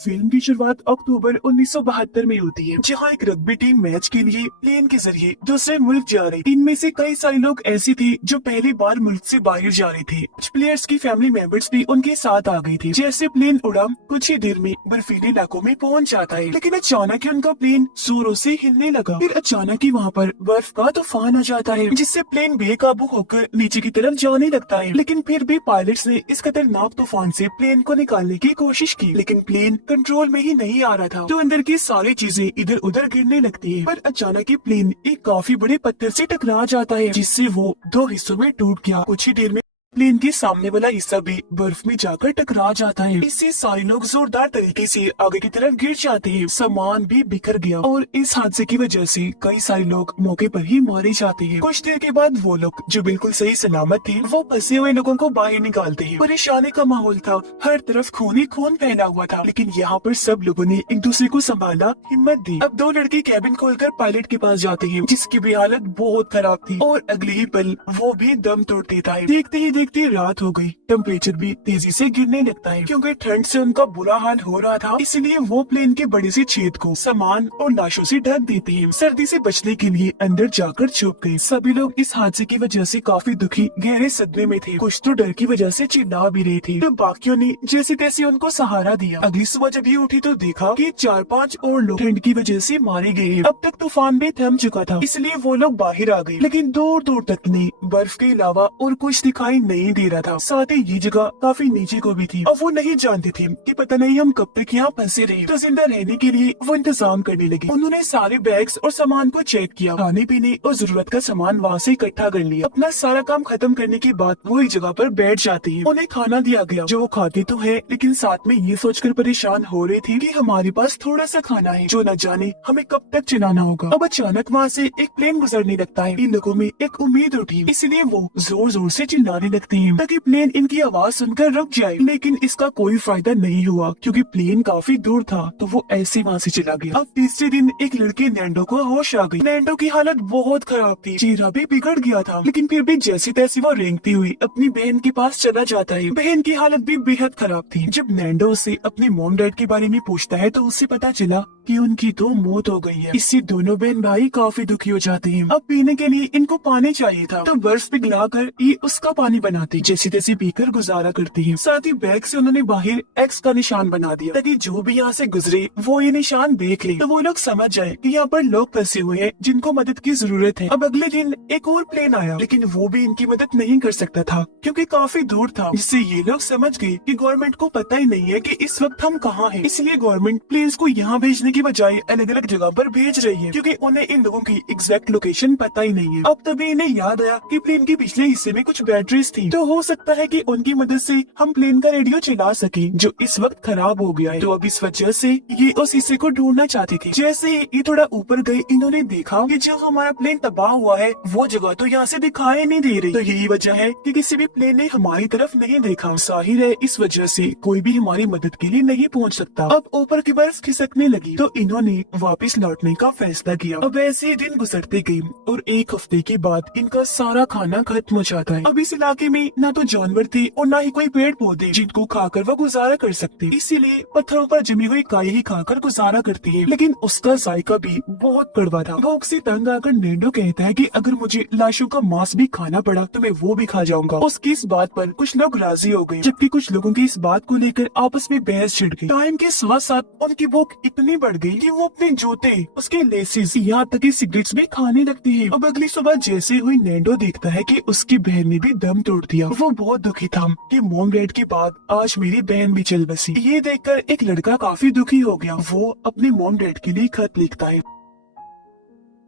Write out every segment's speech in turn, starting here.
Film की शुरुआत अक्टूबर 1972 में होती है, जहां एक रग्बी टीम मैच के लिए प्लेन के जरिए दूसरे मुल्क जा रही। इनमें से कई सारे लोग ऐसे थे जो पहली बार मुल्क से बाहर जा रहे थे। कुछ प्लेयर्स की फैमिली मेंबर्स भी उनके साथ आ गए थे। जैसे प्लेन उड़ा, कुछ ही देर में बर्फीले इलाकों में पहुंच जाता है, लेकिन अचानक ही उनका प्लेन जोरों से हिलने लगा। फिर अचानक ही वहाँ पर बर्फ का तूफान आ जाता है, जिससे प्लेन बेकाबू होकर नीचे की तरफ जाने लगता है। लेकिन फिर भी पायलट्स ने इस खतरनाक तूफान से प्लेन को निकालने की कोशिश की, लेकिन प्लेन कंट्रोल में ही नहीं आ रहा था। तो अंदर की सारी चीजें इधर उधर गिरने लगती है। पर अचानक ही प्लेन एक काफी बड़े पत्थर से टकरा जाता है, जिससे वो दो हिस्सों में टूट गया। कुछ ही देर में प्लेन के सामने वाला हिस्सा भी बर्फ में जाकर टकरा जाता है। इससे सारे लोग जोरदार तरीके से आगे की तरफ गिर जाते हैं। सामान भी बिखर गया और इस हादसे की वजह से कई सारे लोग मौके पर ही मारे जाते हैं। कुछ देर के बाद वो लोग जो बिल्कुल सही सलामत थे, वो फंसे हुए लोगों को बाहर निकालते हैं। परेशानी का माहौल था, हर तरफ खून ही खून फैला हुआ था, लेकिन यहाँ पर सब लोगों ने एक दूसरे को संभाला, हिम्मत दी। अब दो लड़के कैबिन खोलकर पायलट के पास जाते हैं, जिसकी भी हालत बहुत खराब थी और अगले ही पल वो भी दम तोड़ देता है। देखते ही देखते रात हो गई। टेम्परेचर भी तेजी से गिरने लगता है, क्योंकि ठंड से उनका बुरा हाल हो रहा था। इसलिए वो प्लेन के बड़े से छेद को सामान और लाशों से ढक देते हैं। सर्दी से बचने के लिए अंदर जाकर छुप गए। सभी लोग इस हादसे की वजह से काफी दुखी, गहरे सदमे में थे। कुछ तो डर की वजह से चिल्ला भी रहे थे, तो बाकियों ने जैसे तैसे उनको सहारा दिया। अगली सुबह जब ये उठी तो देखा कि 4-5 और लोग ठंड की वजह से मारे गए हैं। अब तक तूफान भी थम चुका था, इसलिए वो लोग बाहर आ गए, लेकिन दूर दूर तक नहीं, बर्फ के अलावा और कुछ दिखाई नहीं दे रहा था। साथ ही ये जगह काफी नीचे को भी थी और वो नहीं जानते थे कि पता नहीं हम कब तक यहाँ फंसे रहे। तो जिंदा रहने के लिए वो इंतजाम करने लगे। उन्होंने सारे बैग्स और सामान को चेक किया, खाने पीने और जरूरत का सामान वहाँ से इकट्ठा कर लिया। अपना सारा काम खत्म करने के बाद वो एक जगह पर बैठ जाते हैं। उन्हें खाना दिया गया, जो वो खाते तो है, लेकिन साथ में ये सोचकर परेशान हो रहे थे कि हमारे पास थोड़ा सा खाना है, जो न जाने हमें कब तक चलाना होगा। अब अचानक वहाँ से एक प्लेन गुजरने लगता है। इन लोगों में एक उम्मीद उठी, इसलिए वो जोर जोर से चिल्लाने लगते हैं ताकि प्लेन इनकी आवाज सुनकर रुक जाए। लेकिन इसका कोई फायदा नहीं हुआ, क्योंकि प्लेन काफी दूर था, तो वो ऐसे वहाँ से चला गया। अब तीसरे दिन एक लड़के नैंडो को होश आ गई। नैंडो की हालत बहुत खराब थी, चेहरा भी बिगड़ गया था, लेकिन फिर भी जैसे तैसे वो रेंगती हुई अपनी बहन के पास चला जाता है। बहन की हालत भी बेहद खराब थी। जब नैंडो उससे अपने मॉम डैड के बारे में पूछता है, तो उससे पता चला कि उनकी तो मौत हो गई है। इससे दोनों बहन भाई काफी दुखी हो जाते हैं। अब पीने के लिए इनको पानी चाहिए था, तो बर्फ पिघलाकर ये उसका पानी बनाते, जैसे तैसे पीकर गुजारा करती है। साथ ही बैग से उन्होंने बाहर एक्स का निशान बना दिया, ताकि जो भी यहाँ से गुजरे वो ये निशान देख ले, तो वो लोग समझ जाए कि यहाँ पर लोग फंसे हुए हैं जिनको मदद की जरूरत है। अब अगले दिन एक और प्लेन आया, लेकिन वो भी इनकी मदद नहीं कर सकता था, क्योंकि काफी दूर था, जिससे ये लोग समझ गए कि गवर्नमेंट को पता ही नहीं है कि इस वक्त हम कहाँ हैं। इसलिए गवर्नमेंट प्लेन्स को यहाँ भेजने की बजाय अलग अलग जगह पर भेज रही है, क्योंकि उन्हें इन लोगों की एग्जैक्ट लोकेशन पता ही नहीं है। अब तभी इन्हें याद आया कि प्लेन के पिछले हिस्से में कुछ बैटरीज थी, तो हो सकता है कि उनकी मदद से हम प्लेन का रेडियो चला सके, जो इस वक्त खराब हो गया है। तो अब इस वजह से ये उस हिस्से को ढूंढना चाहती थी। जैसे ही ये थोड़ा ऊपर गए, इन्होंने देखा कि जो हमारा प्लेन तबाह हुआ है, वो जगह तो यहाँ से दिखाई नहीं दे रही। तो यही वजह है कि किसी भी प्लेन ने हमारी तरफ नहीं देखा। जाहिर है इस वजह से कोई भी हमारी मदद के लिए नहीं पहुँच सकता। अब ऊपर की बर्फ खिसकने लगी, तो इन्होंने वापस लौटने का फैसला किया। अब ऐसे ही दिन गुजरते गए और एक हफ्ते के बाद इनका सारा खाना खत्म हो जाता है। अब इस इलाके में न तो जानवर थे और न ही कोई पेड़ पौधे जिनको खाकर वो गुजारा कर सकते, इसीलिए पत्थरों पर जमी हुई काई ही खाकर गुजारा करती है। लेकिन उसका जायका भी बहुत कड़वा था। भूख से तंग आकर नैंडो कहता है कि अगर मुझे लाशों का मांस भी खाना पड़ा तो मैं वो भी खा जाऊंगा। उसकी इस बात पर कुछ लोग राजी हो गए, जबकि कुछ लोगों की इस बात को लेकर आपस में बहस छिड़ गई। टाइम के साथ साथ उनकी भूख इतनी बढ़ गई कि वो अपने जूते, उसके लेसेस, यहाँ तक कि सिगरेट्स भी खाने लगती है। अब अगली सुबह जैसे हुई नैंडो देखता है कि उसकी बहन ने भी दम तोड़ दिया। वो बहुत दुखी था कि मॉम डैड के बाद आज मेरी बहन भी चल बसी। ये देखकर एक लड़का काफी दुखी हो गया। वो अपने मॉम डैड के लिए खत लिखता है।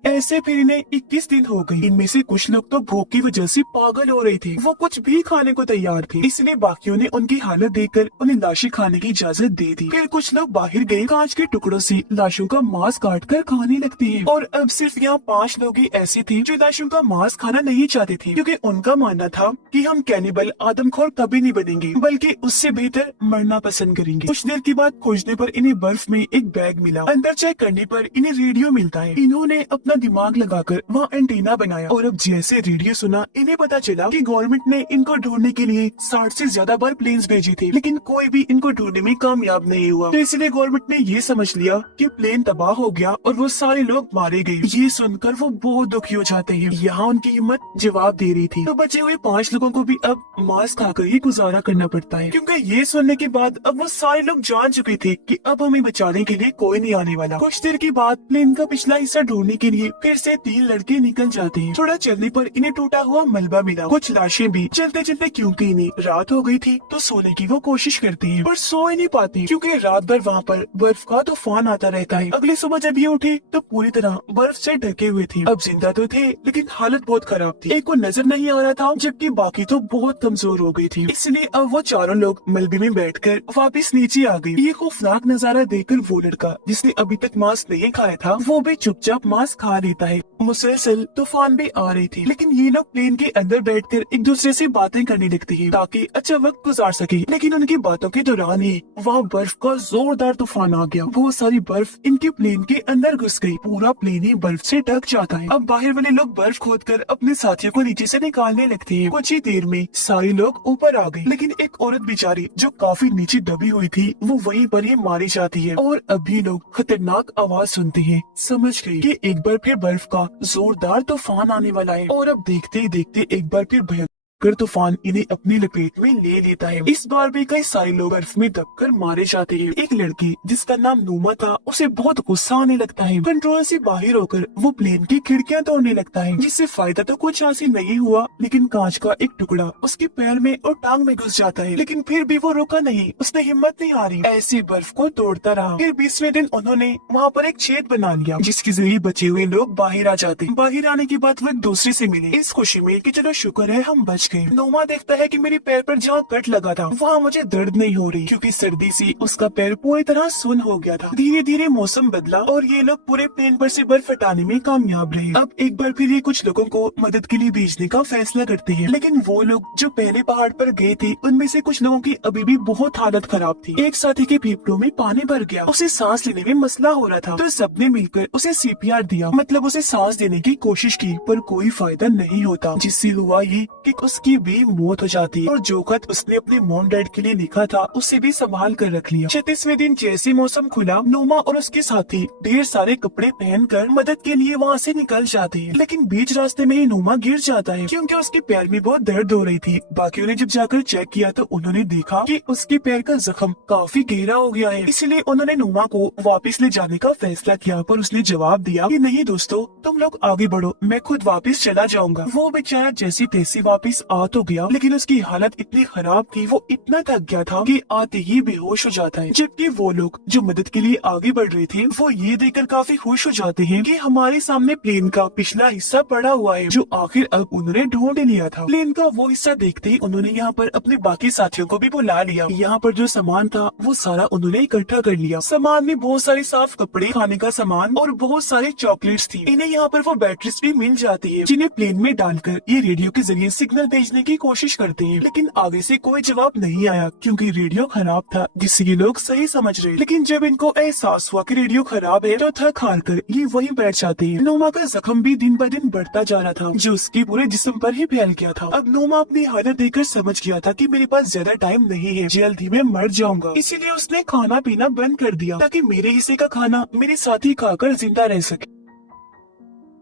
ऐसे फिर इन्हें 21 दिन हो गए। इनमें से कुछ लोग तो भूख की वजह से पागल हो रहे थे, वो कुछ भी खाने को तैयार थे, इसलिए बाकियों ने उनकी हालत देखकर उन्हें लाशें खाने की इजाजत दे दी। फिर कुछ लोग बाहर गए, कांच के टुकड़ों से लाशों का मांस काट कर खाने लगते हैं। और अब सिर्फ यहाँ 5 लोग ही ऐसे थे जो लाशों का मांस खाना नहीं चाहते थे, क्योंकि उनका मानना था कि हम कैनिबल आदमखोर कभी नहीं बनेंगे, बल्कि उससे बेहतर मरना पसंद करेंगे। कुछ देर के बाद खोजने पर इन्हें बर्फ में एक बैग मिला। अंदर चेक करने पर इन्हें रेडियो मिलता है। इन्होंने अपना अपना दिमाग लगाकर वहाँ एंटीना बनाया और अब जैसे रेडियो सुना इन्हें पता चला कि गवर्नमेंट ने इनको ढूंढने के लिए 60 से ज्यादा बार प्लेन्स भेजे थे, लेकिन कोई भी इनको ढूंढने में कामयाब नहीं हुआ। तो इसलिए गवर्नमेंट ने ये समझ लिया कि प्लेन तबाह हो गया और वो सारे लोग मारे गए। ये सुनकर वो बहुत दुखी हो जाते हैं। यहाँ उनकी हिम्मत जवाब दे रही थी। तो बचे हुए 5 लोगों को भी अब मांस खाकर ही गुजारा करना पड़ता है, क्योंकि ये सुनने के बाद अब वो सारे लोग जान चुके थे कि अब हमें बचाने के लिए कोई नहीं आने वाला। कुछ देर के बाद प्लेन का पिछला हिस्सा ढूंढने के लिए फिर से 3 लड़के निकल जाते हैं। थोड़ा चलने पर इन्हें टूटा हुआ मलबा मिला, कुछ लाशें भी। चलते चलते क्योंकि इन्हें रात हो गई थी तो सोने की वो कोशिश करते हैं, पर सो ही नहीं पाते क्योंकि रात भर वहाँ पर बर्फ का तूफान आता रहता है। अगली सुबह जब ये उठे तो पूरी तरह बर्फ से ढके हुए थे। अब जिंदा तो थे लेकिन हालत बहुत खराब थी। एक को नजर नहीं आ रहा था जबकि बाकी तो बहुत कमजोर हो गई थी। इसलिए अब वो चारों लोग मलबे में बैठकर वापस नीचे आ गए। ये खौफनाक नजारा देखकर वो लड़का जिसने अभी तक मांस नहीं खाया था वो भी चुपचाप मांस खा लेता है। मुसलसल तूफान भी आ रही थी, लेकिन ये लोग प्लेन के अंदर बैठकर एक दूसरे से बातें करने लगते हैं ताकि अच्छा वक्त गुजार सके। लेकिन उनकी बातों के दौरान ही वहाँ बर्फ का जोरदार तूफान आ गया। बहुत सारी बर्फ इनके प्लेन के अंदर घुस गई। पूरा प्लेन ही बर्फ से ढक जाता है। अब बाहर वाले लोग बर्फ खोदकर अपने साथियों को नीचे से निकालने लगते हैं। कुछ ही देर में सारे लोग ऊपर आ गए, लेकिन एक औरत बेचारी जो काफी नीचे दबी हुई थी वो वहीं पर ही मारी जाती है। और अभी लोग खतरनाक आवाज सुनते हैं, समझ गए कि एक बार फिर बर्फ का जोरदार तूफान आने वाला है। और अब देखते ही देखते एक बार फिर भयंकर तूफान इन्हें अपनी लपेट में ले लेता है। इस बार भी कई सारे लोग बर्फ में दबकर मारे जाते हैं। एक लड़की जिसका नाम नूमा था उसे बहुत गुस्सा आने लगता है। कंट्रोल से बाहर होकर वो प्लेन की खिड़कियां तोड़ने लगता है, जिससे फायदा तो कुछ हासिल नहीं हुआ, लेकिन कांच का एक टुकड़ा उसके पैर में और टांग में घुस जाता है। लेकिन फिर भी वो रुका नहीं, उसने हिम्मत नहीं हारी, ऐसे बर्फ को तोड़ता रहा। फिर 20वें दिन उन्होंने वहाँ पर एक छेद बना लिया जिसके जरिए बचे हुए लोग बाहर आ जाते। बाहर आने के बाद वो एक दूसरे से मिले इस खुशी में कि चलो शुक्र है हम बच गए। नोमा देखता है कि मेरे पैर पर जहाँ कट लगा था वहाँ मुझे दर्द नहीं हो रही, क्योंकि सर्दी से उसका पैर पूरी तरह सुन्न हो गया था। धीरे धीरे मौसम बदला और ये लोग पूरे प्लेन पर से बर्फ हटाने में कामयाब रहे। अब एक बार फिर ये कुछ लोगों को मदद के लिए भेजने का फैसला करते हैं, लेकिन वो लोग जो पहले पहाड़ पर गए थे उनमें से कुछ लोगों की अभी भी बहुत हालत खराब थी। एक साथी के फेफड़ों में पानी भर गया, उसे सांस लेने में मसला हो रहा था, तो सबने मिलकर उसे CPR दिया, मतलब उसे सांस देने की कोशिश की, पर कोई फायदा नहीं होता, जिससे हुआ ये कि उसकी भी मौत हो जाती है। और जो खत उसने अपने मॉम डैड के लिए लिखा था उसे भी संभाल कर रख लिया। 36वें दिन जैसे मौसम खुला, नोमा और उसके साथी ढेर सारे कपड़े पहनकर मदद के लिए वहाँ से निकल जाते हैं, लेकिन बीच रास्ते में ही नोमा गिर जाता है क्योंकि उसके पैर में बहुत दर्द हो रही थी। बाकियों ने जब जाकर चेक किया तो उन्होंने देखा कि उसके पैर का जख्म काफी गहरा हो गया है, इसलिए उन्होंने नोमा को वापस ले जाने का फैसला किया, पर उसने जवाब दिया कि नहीं दोस्तों, तुम लोग आगे बढ़ो, मैं खुद वापस चला जाऊंगा। वो बेचारा जैसी तैसी वापस आ तो गया, लेकिन उसकी हालत इतनी खराब थी, वो इतना थक गया था कि आते ही बेहोश हो जाता है। जबकि वो लोग जो मदद के लिए आगे बढ़ रहे थे वो ये देखकर काफी खुश हो जाते हैं कि हमारे सामने प्लेन का पिछला हिस्सा पड़ा हुआ है जो आखिर अब उन्होंने ढूंढ लिया था। प्लेन का वो हिस्सा देखते ही उन्होंने यहाँ पर अपने बाकी साथियों को भी बुला लिया। यहाँ पर जो सामान था वो सारा उन्होंने इकट्ठा कर लिया। सामान में बहुत सारे साफ कपड़े, खाने का सामान और बहुत सारे चॉकलेट्स थी। इन्हें यहाँ पर वो बैटरीज भी मिल जाती है जिन्हें प्लेन में डालकर ये रेडियो के जरिए सिग्नल भेजने की कोशिश करते हैं, लेकिन आगे से कोई जवाब नहीं आया क्योंकि रेडियो खराब था, जिससे ये लोग सही समझ रहे। लेकिन जब इनको एहसास हुआ कि रेडियो खराब है तो थक हार कर ये वहीं बैठ जाते हैं। नोमा का जख्म भी दिन ब दिन बढ़ता जा रहा था जो उसके पूरे जिस्म पर ही फैल गया था। अब नोमा अपनी हालत देखकर समझ गया था कि मेरे पास ज्यादा टाइम नहीं है, जल्द ही मैं मर जाऊंगा, इसीलिए उसने खाना पीना बंद कर दिया ताकि मेरे हिस्से का खाना मेरे साथी खाकर जिंदा रह सके।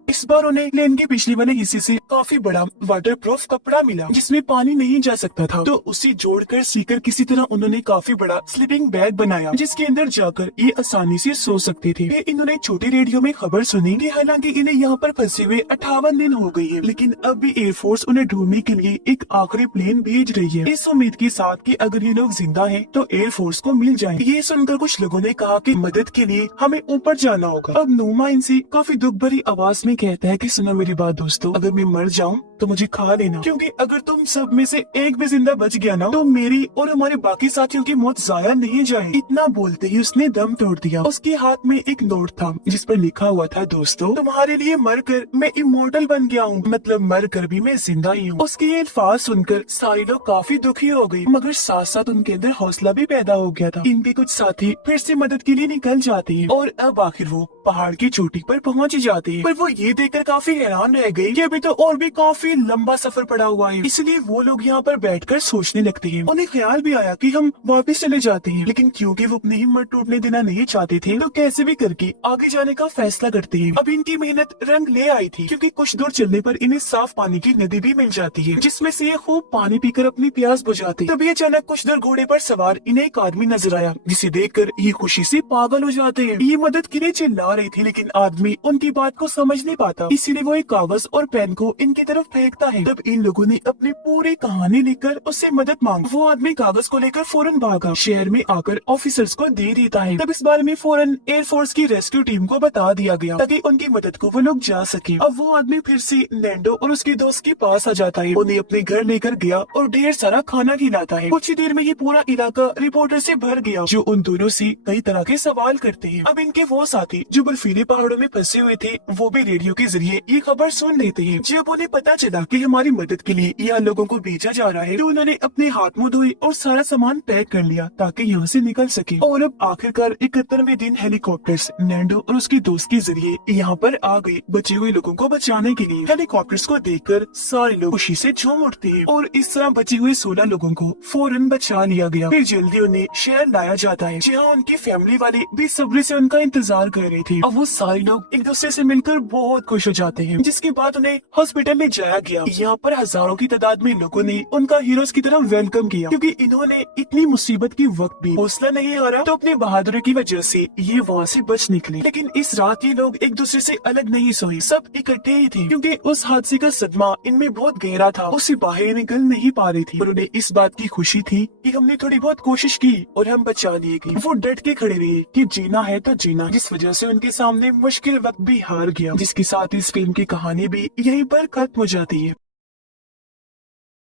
इस बार उन्हें प्लेन के पिछले वाले हिस्से से काफी बड़ा वाटरप्रूफ कपड़ा मिला जिसमें पानी नहीं जा सकता था, तो उसे जोड़कर सीकर किसी तरह उन्होंने काफी बड़ा स्लीपिंग बैग बनाया जिसके अंदर जाकर ये आसानी से सो सकते थे। फिर इन्होंने छोटे रेडियो में खबर सुनी कि हालांकि इन्हें यहाँ पर फंसे हुए 58 दिन हो गई है, लेकिन अब भी एयरफोर्स उन्हें ढूंढने के लिए एक आखिरी प्लेन भेज रही है, इस उम्मीद के साथ कि अगर ये लोग जिंदा हैं तो एयरफोर्स को मिल जाए। ये सुनकर कुछ लोगों ने कहा कि मदद के लिए हमें ऊपर जाना होगा। अब नोमा इनसे काफी दुख भरी आवाज में कहता है कि सुनो मेरी बात दोस्तों, अगर मैं मर जाऊं तो मुझे खा लेना, क्योंकि अगर तुम सब में से एक भी जिंदा बच गया ना तो मेरी और हमारे बाकी साथियों की मौत जाया नहीं जाए। इतना बोलते ही उसने दम तोड़ दिया। उसके हाथ में एक नोट था जिस पर लिखा हुआ था, दोस्तों तुम्हारे लिए मरकर मैं इमोर्टल बन गया हूँ, मतलब मरकर भी मैं जिंदा ही हूँ। उसके ये अल्फाज सुनकर सारे लोग काफी दुखी हो गए, मगर साथ साथ उनके अंदर हौसला भी पैदा हो गया था। इनके कुछ साथी फिर से मदद के लिए निकल जाते हैं और अब आखिर वो पहाड़ की चोटी पर पहुंच जाते हैं। पर वो ये देखकर काफी हैरान रह गए कि अभी तो और भी काफी लंबा सफर पड़ा हुआ है, इसलिए वो लोग यहाँ पर बैठकर सोचने लगते हैं। उन्हें ख्याल भी आया कि हम वापस चले जाते हैं, लेकिन क्योंकि वो अपनी हिम्मत टूटने देना नहीं चाहते थे तो कैसे भी करके आगे जाने का फैसला करते हैं। अब इनकी मेहनत रंग ले आई थी, क्योंकि कुछ दूर चलने पर इन्हें साफ पानी की नदी भी मिल जाती है, जिसमें से ये खूब पानी पीकर अपनी प्यास बुझाते। तभी अचानक कुछ दूर घोड़े पर सवार इन्हें एक आदमी नजर आया, जिसे देखकर ये खुशी से पागल हो जाते हैं। ये मदद के लिए चिल्ला रही थी, लेकिन आदमी उनकी बात को समझ नहीं पाता, इसीलिए वो एक कागज और पेन को इनकी तरफ फेंकता है। तब इन लोगों ने अपनी पूरी कहानी लिखकर उससे मदद मांगी। वो आदमी कागज को लेकर फौरन भागा, शहर में आकर ऑफिसर्स को दे देता है। तब इस बारे में फौरन एयरफोर्स की रेस्क्यू टीम को बता दिया गया ताकि उनकी मदद को वो लोग जा सके। अब वो आदमी फिर से नैंडो और उसके दोस्त के पास आ जाता है, उन्हें अपने घर लेकर गया और ढेर सारा खाना खिलाता है। कुछ ही देर में ये पूरा इलाका रिपोर्टर से भर गया, जो उन दोनों से कई तरह के सवाल करते हैं। अब इनके वो साथी जो बर्फीले पहाड़ों में फंसे हुए थे, वो भी रेडियो के जरिए ये खबर सुन लेते हैं। जब उन्हें पता चला कि हमारी मदद के लिए यहाँ लोगों को भेजा जा रहा है, तो उन्होंने अपने हाथ मुंह धोए और सारा सामान पैक कर लिया ताकि यहाँ से निकल सके। और अब आखिरकार 71वें दिन हेलीकॉप्टर्स नैंडो और उसके दोस्त के जरिए यहाँ पर आ गए बचे हुए लोगों को बचाने के लिए। हेलीकॉप्टर्स को देखकर सारे लोग खुशी से झूम उठते हैं और इस तरह बचे हुए 16 लोगों को फौरन बचा लिया गया। फिर जल्दी उन्हें शहर लाया जाता है, जहाँ उनकी फैमिली वाले बेसब्री से उनका इंतजार कर रहे थे। अब वो सारे लोग एक दूसरे से मिलकर बहुत खुश हो जाते हैं, जिसके बाद उन्हें हॉस्पिटल ले जाया गया। यहाँ पर हजारों की तादाद में लोगों ने उनका हीरोज की तरह वेलकम किया, क्योंकि इन्होंने इतनी मुसीबत के वक्त भी हौसला नहीं हारा, तो अपने बहादुरी की वजह से ये वहाँ से बच निकले। लेकिन इस रात ये लोग एक दूसरे से अलग नहीं सोए, सब इकट्ठे ही थे, क्योंकि उस हादसे का सदमा इनमें बहुत गहरा था, उससे बाहर निकल नहीं पा रही थी। पर उन्हें इस बात की खुशी थी कि हमने थोड़ी बहुत कोशिश की और हम बचा लिए गए। वो डट के खड़े रहे कि जीना है तो जीना, जिस वजह से उनके सामने मुश्किल वक्त भी हार गया। जिसके साथ इस फिल्म की कहानी भी यहीं पर खत्म हो जाती है।